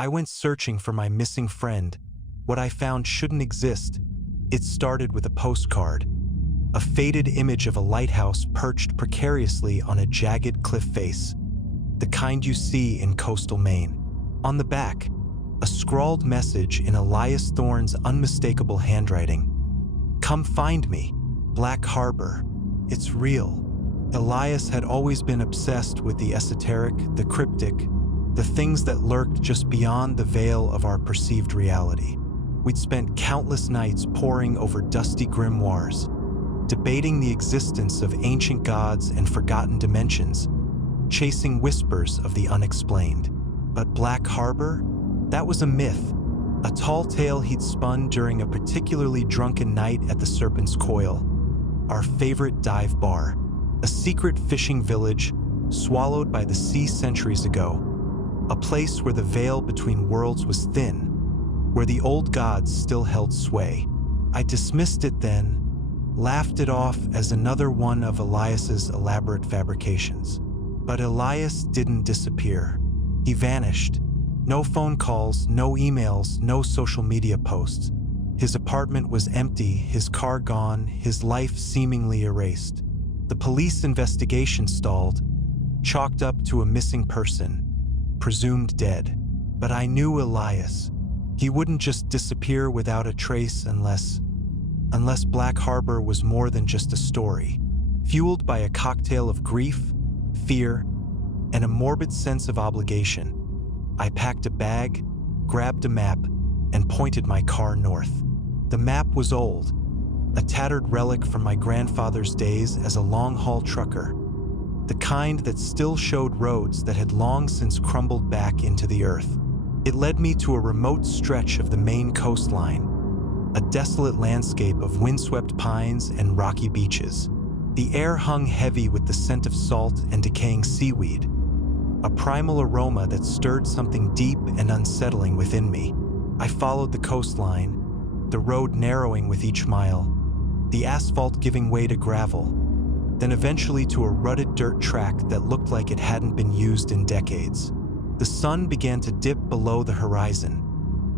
I went searching for my missing friend. What I found shouldn't exist. It started with a postcard, a faded image of a lighthouse perched precariously on a jagged cliff face, the kind you see in coastal Maine. On the back, a scrawled message in Elias Thorne's unmistakable handwriting. "Come find me, Black Harbor. It's real." Elias had always been obsessed with the esoteric, the cryptic, the things that lurked just beyond the veil of our perceived reality. We'd spent countless nights poring over dusty grimoires, debating the existence of ancient gods and forgotten dimensions, chasing whispers of the unexplained. But Black Harbor? That was a myth, a tall tale he'd spun during a particularly drunken night at the Serpent's Coil, our favorite dive bar, a secret fishing village swallowed by the sea centuries ago, a place where the veil between worlds was thin, where the old gods still held sway. I dismissed it then, laughed it off as another one of Elias's elaborate fabrications. But Elias didn't disappear. He vanished. No phone calls, no emails, no social media posts. His apartment was empty, his car gone, his life seemingly erased. The police investigation stalled, chalked up to a missing person, presumed dead. But I knew Elias. He wouldn't just disappear without a trace unless Black Harbor was more than just a story, fueled by a cocktail of grief, fear, and a morbid sense of obligation. I packed a bag, grabbed a map, and pointed my car north. The map was old, a tattered relic from my grandfather's days as a long-haul trucker, the kind that still showed roads that had long since crumbled back into the earth. It led me to a remote stretch of the Maine coastline, a desolate landscape of windswept pines and rocky beaches. The air hung heavy with the scent of salt and decaying seaweed, a primal aroma that stirred something deep and unsettling within me. I followed the coastline, the road narrowing with each mile, the asphalt giving way to gravel, then eventually to a rutted dirt track that looked like it hadn't been used in decades. The sun began to dip below the horizon,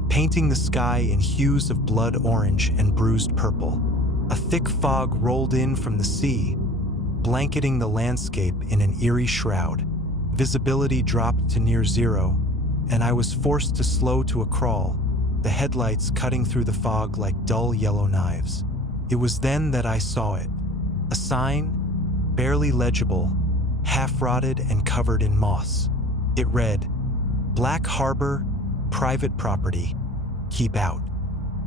painting the sky in hues of blood orange and bruised purple. A thick fog rolled in from the sea, blanketing the landscape in an eerie shroud. Visibility dropped to near zero, and I was forced to slow to a crawl, the headlights cutting through the fog like dull yellow knives. It was then that I saw it. A sign, barely legible, half-rotted and covered in moss. It read, "Black Harbor, private property. Keep out."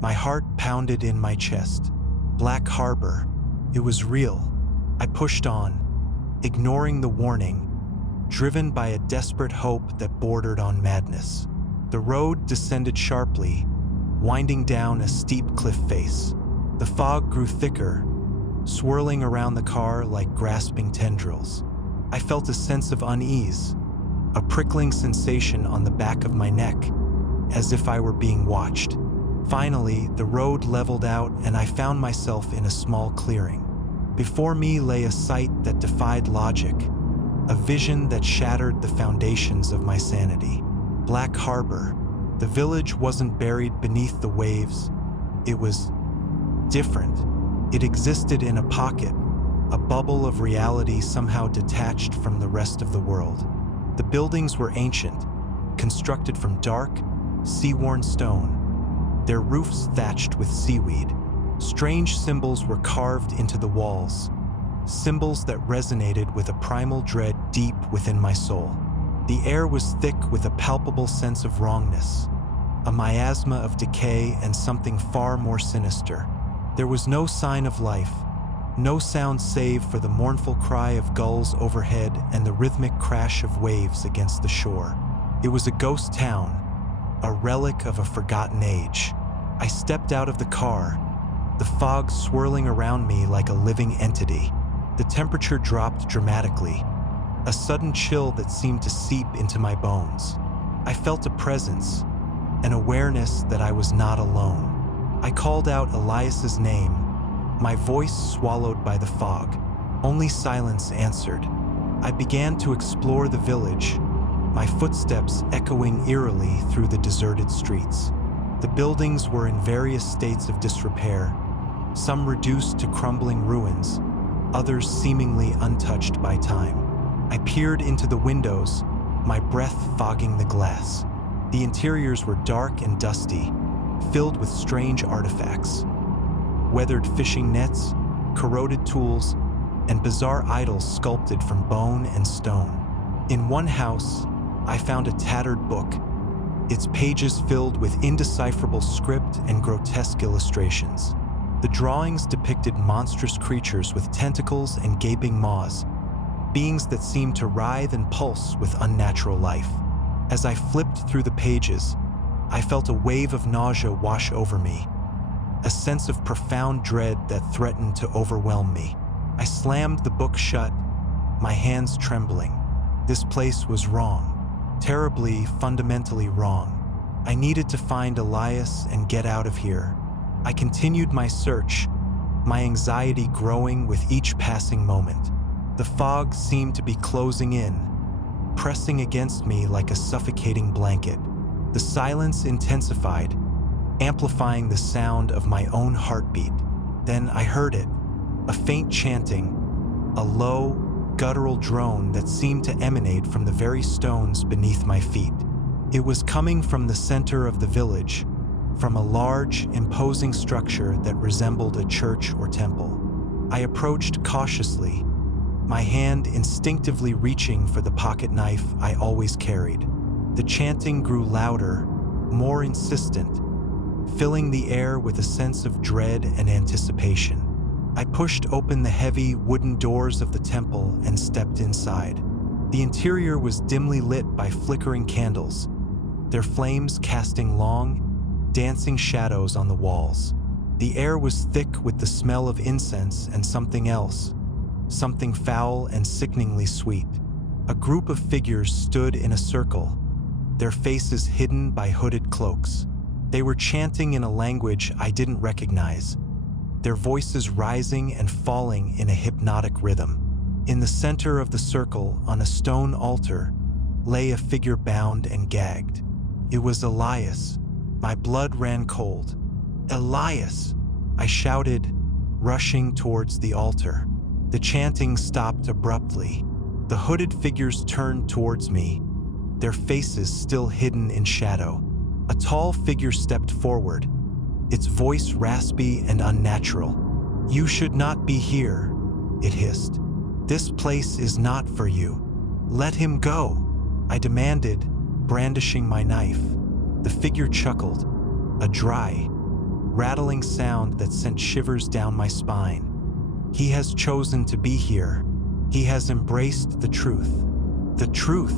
My heart pounded in my chest. Black Harbor. It was real. I pushed on, ignoring the warning, driven by a desperate hope that bordered on madness. The road descended sharply, winding down a steep cliff face. The fog grew thicker, swirling around the car like grasping tendrils. I felt a sense of unease, a prickling sensation on the back of my neck, as if I were being watched. Finally, the road leveled out and I found myself in a small clearing. Before me lay a sight that defied logic, a vision that shattered the foundations of my sanity. Black Harbor. The village wasn't buried beneath the waves. It was different. It existed in a pocket, a bubble of reality somehow detached from the rest of the world. The buildings were ancient, constructed from dark, sea-worn stone, their roofs thatched with seaweed. Strange symbols were carved into the walls, symbols that resonated with a primal dread deep within my soul. The air was thick with a palpable sense of wrongness, a miasma of decay and something far more sinister. There was no sign of life, no sound save for the mournful cry of gulls overhead and the rhythmic crash of waves against the shore. It was a ghost town, a relic of a forgotten age. I stepped out of the car, the fog swirling around me like a living entity. The temperature dropped dramatically, a sudden chill that seemed to seep into my bones. I felt a presence, an awareness that I was not alone. I called out Elias's name, my voice swallowed by the fog. Only silence answered. I began to explore the village, my footsteps echoing eerily through the deserted streets. The buildings were in various states of disrepair, some reduced to crumbling ruins, others seemingly untouched by time. I peered into the windows, my breath fogging the glass. The interiors were dark and dusty, filled with strange artifacts. Weathered fishing nets, corroded tools, and bizarre idols sculpted from bone and stone. In one house, I found a tattered book, its pages filled with indecipherable script and grotesque illustrations. The drawings depicted monstrous creatures with tentacles and gaping maws, beings that seemed to writhe and pulse with unnatural life. As I flipped through the pages, I felt a wave of nausea wash over me, a sense of profound dread that threatened to overwhelm me. I slammed the book shut, my hands trembling. This place was wrong, terribly, fundamentally wrong. I needed to find Elias and get out of here. I continued my search, my anxiety growing with each passing moment. The fog seemed to be closing in, pressing against me like a suffocating blanket. The silence intensified, amplifying the sound of my own heartbeat. Then I heard it, a faint chanting, a low, guttural drone that seemed to emanate from the very stones beneath my feet. It was coming from the center of the village, from a large, imposing structure that resembled a church or temple. I approached cautiously, my hand instinctively reaching for the pocket knife I always carried. The chanting grew louder, more insistent, filling the air with a sense of dread and anticipation. I pushed open the heavy wooden doors of the temple and stepped inside. The interior was dimly lit by flickering candles, their flames casting long, dancing shadows on the walls. The air was thick with the smell of incense and something else, something foul and sickeningly sweet. A group of figures stood in a circle, their faces hidden by hooded cloaks. They were chanting in a language I didn't recognize, their voices rising and falling in a hypnotic rhythm. In the center of the circle, on a stone altar, lay a figure bound and gagged. It was Elias. My blood ran cold. "Elias!" I shouted, rushing towards the altar. The chanting stopped abruptly. The hooded figures turned towards me, their faces still hidden in shadow. A tall figure stepped forward, its voice raspy and unnatural. "You should not be here," it hissed. "This place is not for you. Let him go," I demanded, brandishing my knife. The figure chuckled, a dry, rattling sound that sent shivers down my spine. "He has chosen to be here. He has embraced the truth." "The truth?"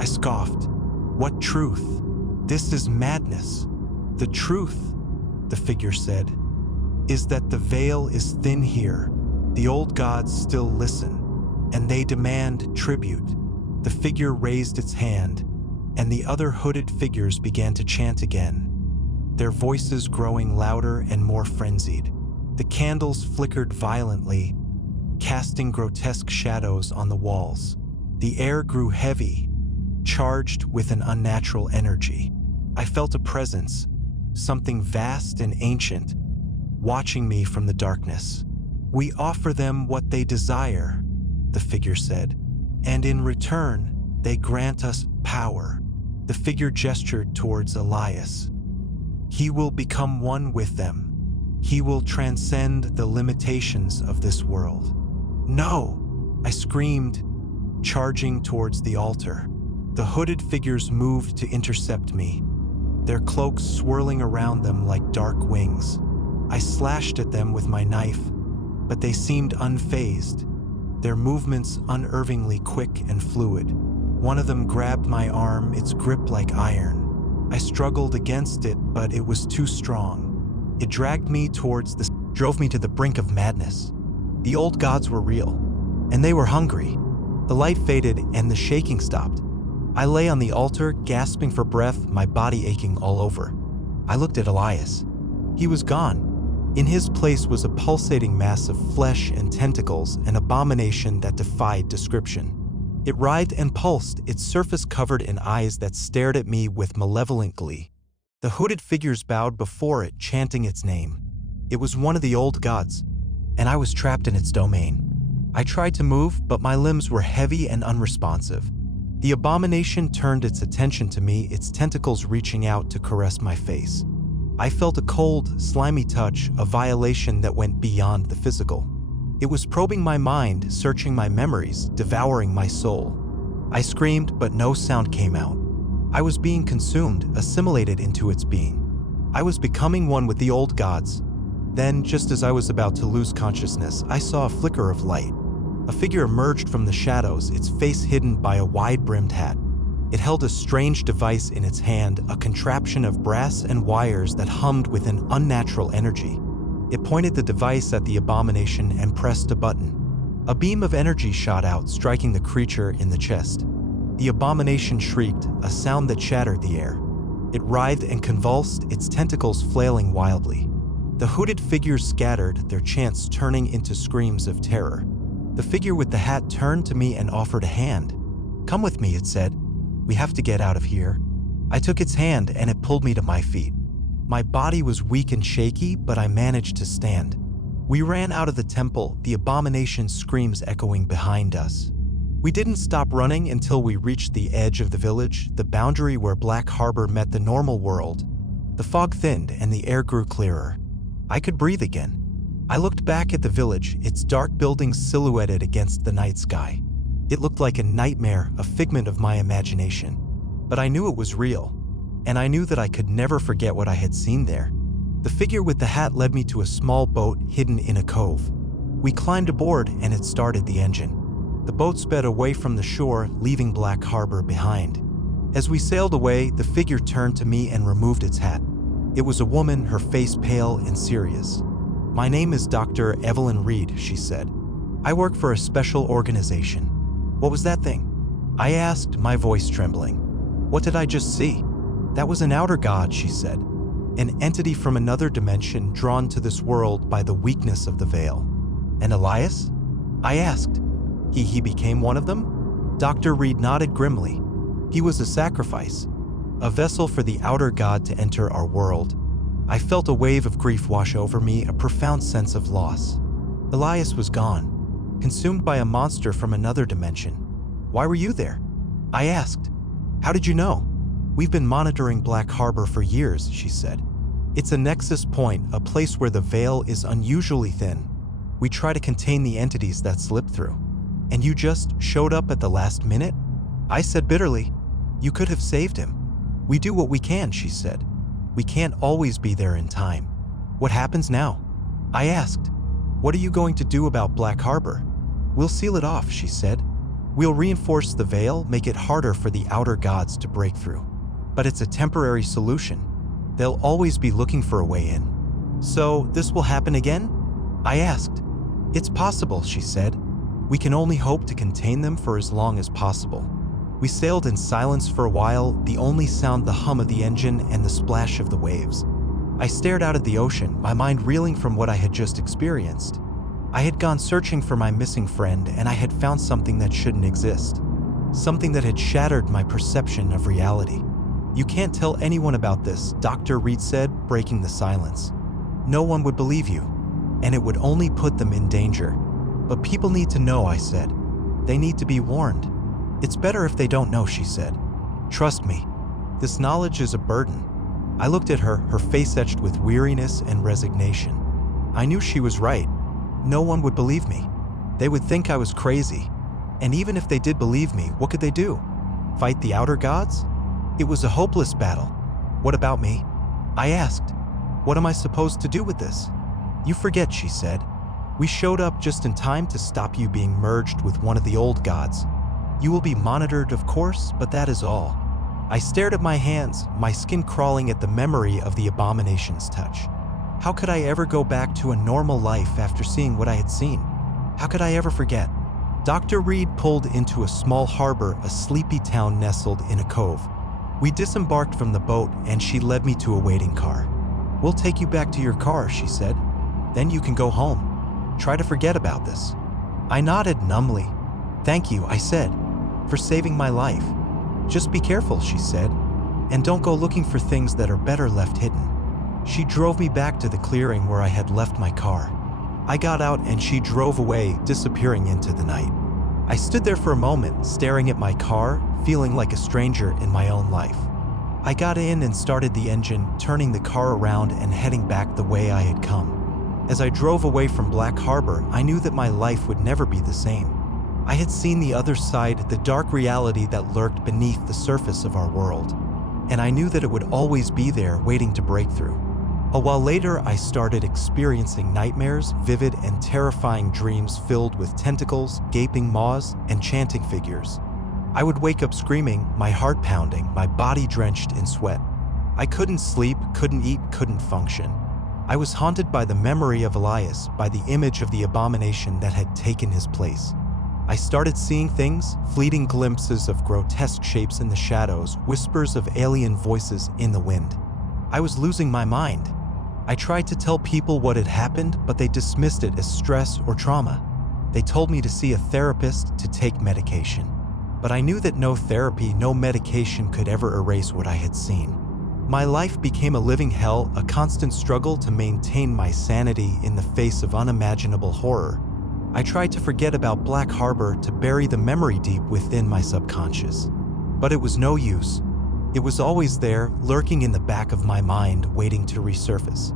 I scoffed. "What truth? This is madness." "The truth," the figure said, "is that the veil is thin here. The old gods still listen, and they demand tribute." The figure raised its hand, and the other hooded figures began to chant again, their voices growing louder and more frenzied. The candles flickered violently, casting grotesque shadows on the walls. The air grew heavy, charged with an unnatural energy. I felt a presence, something vast and ancient, watching me from the darkness. "We offer them what they desire," the figure said, "and in return, they grant us power." The figure gestured towards Elias. "He will become one with them. He will transcend the limitations of this world." "No!" I screamed, charging towards the altar. The hooded figures moved to intercept me, their cloaks swirling around them like dark wings. I slashed at them with my knife, but they seemed unfazed, their movements unervingly quick and fluid. One of them grabbed my arm, its grip like iron. I struggled against it, but it was too strong. It dragged me drove me to the brink of madness. The old gods were real, and they were hungry. The light faded and the shaking stopped. I lay on the altar, gasping for breath, my body aching all over. I looked at Elias. He was gone. In his place was a pulsating mass of flesh and tentacles, an abomination that defied description. It writhed and pulsed, its surface covered in eyes that stared at me with malevolent glee. The hooded figures bowed before it, chanting its name. It was one of the old gods, and I was trapped in its domain. I tried to move, but my limbs were heavy and unresponsive. The abomination turned its attention to me, its tentacles reaching out to caress my face. I felt a cold, slimy touch, a violation that went beyond the physical. It was probing my mind, searching my memories, devouring my soul. I screamed, but no sound came out. I was being consumed, assimilated into its being. I was becoming one with the old gods. Then, just as I was about to lose consciousness, I saw a flicker of light. A figure emerged from the shadows, its face hidden by a wide-brimmed hat. It held a strange device in its hand, a contraption of brass and wires that hummed with an unnatural energy. It pointed the device at the abomination and pressed a button. A beam of energy shot out, striking the creature in the chest. The abomination shrieked, a sound that shattered the air. It writhed and convulsed, its tentacles flailing wildly. The hooded figures scattered, their chants turning into screams of terror. The figure with the hat turned to me and offered a hand. "Come with me," it said. "We have to get out of here." I took its hand and it pulled me to my feet. My body was weak and shaky, but I managed to stand. We ran out of the temple, the abomination's screams echoing behind us. We didn't stop running until we reached the edge of the village, the boundary where Black Harbor met the normal world. The fog thinned and the air grew clearer. I could breathe again. I looked back at the village, its dark buildings silhouetted against the night sky. It looked like a nightmare, a figment of my imagination. But I knew it was real, and I knew that I could never forget what I had seen there. The figure with the hat led me to a small boat hidden in a cove. We climbed aboard and it started the engine. The boat sped away from the shore, leaving Black Harbor behind. As we sailed away, the figure turned to me and removed its hat. It was a woman, her face pale and serious. "My name is Dr. Evelyn Reed," she said. "I work for a special organization." "What was that thing?" I asked, my voice trembling. "What did I just see?" "That was an outer god," she said. "An entity from another dimension drawn to this world by the weakness of the veil." "And Elias?" I asked. He became one of them?" Dr. Reed nodded grimly. "He was a sacrifice, a vessel for the outer god to enter our world." I felt a wave of grief wash over me, a profound sense of loss. Elias was gone, consumed by a monster from another dimension. "Why were you there?" I asked. "How did you know?" "We've been monitoring Black Harbor for years," she said. "It's a nexus point, a place where the veil is unusually thin. We try to contain the entities that slip through. And you just showed up at the last minute?" I said bitterly. "You could have saved him." "We do what we can," she said. "We can't always be there in time." "What happens now?" I asked. "What are you going to do about Black Harbor?" "We'll seal it off," she said. "We'll reinforce the veil, make it harder for the outer gods to break through. But it's a temporary solution. They'll always be looking for a way in." "So this will happen again?" I asked. "It's possible," she said. "We can only hope to contain them for as long as possible." We sailed in silence for a while, the only sound the hum of the engine and the splash of the waves. I stared out at the ocean, my mind reeling from what I had just experienced. I had gone searching for my missing friend, and I had found something that shouldn't exist. Something that had shattered my perception of reality. "You can't tell anyone about this," Dr. Reed said, breaking the silence. "No one would believe you, and it would only put them in danger." "But people need to know," I said. "They need to be warned." "It's better if they don't know," she said. "Trust me, this knowledge is a burden." I looked at her, her face etched with weariness and resignation. I knew she was right. No one would believe me. They would think I was crazy. And even if they did believe me, what could they do? Fight the outer gods? It was a hopeless battle. "What about me?" I asked. "What am I supposed to do with this?" "You forget," she said. "We showed up just in time to stop you being merged with one of the old gods. You will be monitored, of course, but that is all." I stared at my hands, my skin crawling at the memory of the abomination's touch. How could I ever go back to a normal life after seeing what I had seen? How could I ever forget? Dr. Reed pulled into a small harbor, a sleepy town nestled in a cove. We disembarked from the boat and she led me to a waiting car. "We'll take you back to your car," she said. "Then you can go home. Try to forget about this." I nodded numbly. "Thank you," I said. for saving my life. Just be careful, she said, and don't go looking for things that are better left hidden. She drove me back to the clearing where I had left my car. I got out and she drove away, disappearing into the night. I stood there for a moment, staring at my car, feeling like a stranger in my own life. I got in and started the engine, turning the car around and heading back the way I had come. As I drove away from Black Harbor, I knew that my life would never be the same. I had seen the other side, the dark reality that lurked beneath the surface of our world. And I knew that it would always be there, waiting to break through. A while later, I started experiencing nightmares, vivid and terrifying dreams filled with tentacles, gaping maws, and chanting figures. I would wake up screaming, my heart pounding, my body drenched in sweat. I couldn't sleep, couldn't eat, couldn't function. I was haunted by the memory of Elias, by the image of the abomination that had taken his place. I started seeing things, fleeting glimpses of grotesque shapes in the shadows, whispers of alien voices in the wind. I was losing my mind. I tried to tell people what had happened, but they dismissed it as stress or trauma. They told me to see a therapist, to take medication. But I knew that no therapy, no medication could ever erase what I had seen. My life became a living hell, a constant struggle to maintain my sanity in the face of unimaginable horror. I tried to forget about Black Harbor, to bury the memory deep within my subconscious. But it was no use. It was always there, lurking in the back of my mind, waiting to resurface.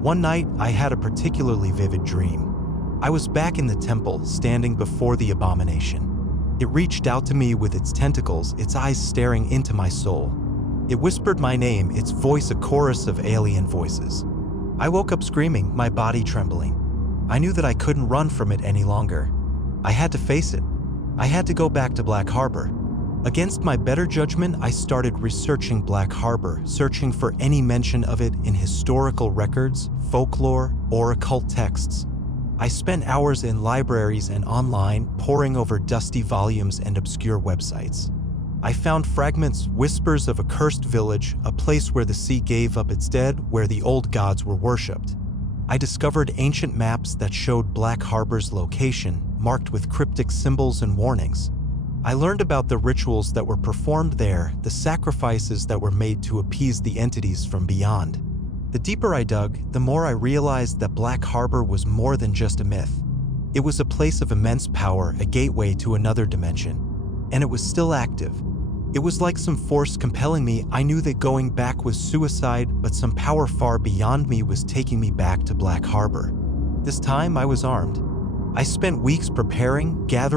One night, I had a particularly vivid dream. I was back in the temple, standing before the abomination. It reached out to me with its tentacles, its eyes staring into my soul. It whispered my name, its voice a chorus of alien voices. I woke up screaming, my body trembling. I knew that I couldn't run from it any longer. I had to face it. I had to go back to Black Harbor. Against my better judgment, I started researching Black Harbor, searching for any mention of it in historical records, folklore, or occult texts. I spent hours in libraries and online, poring over dusty volumes and obscure websites. I found fragments, whispers of a cursed village, a place where the sea gave up its dead, where the old gods were worshipped. I discovered ancient maps that showed Black Harbor's location, marked with cryptic symbols and warnings. I learned about the rituals that were performed there, the sacrifices that were made to appease the entities from beyond. The deeper I dug, the more I realized that Black Harbor was more than just a myth. It was a place of immense power, a gateway to another dimension. And it was still active. It was like some force compelling me. I knew that going back was suicide, but some power far beyond me was taking me back to Black Harbor. This time I was armed. I spent weeks preparing, gathering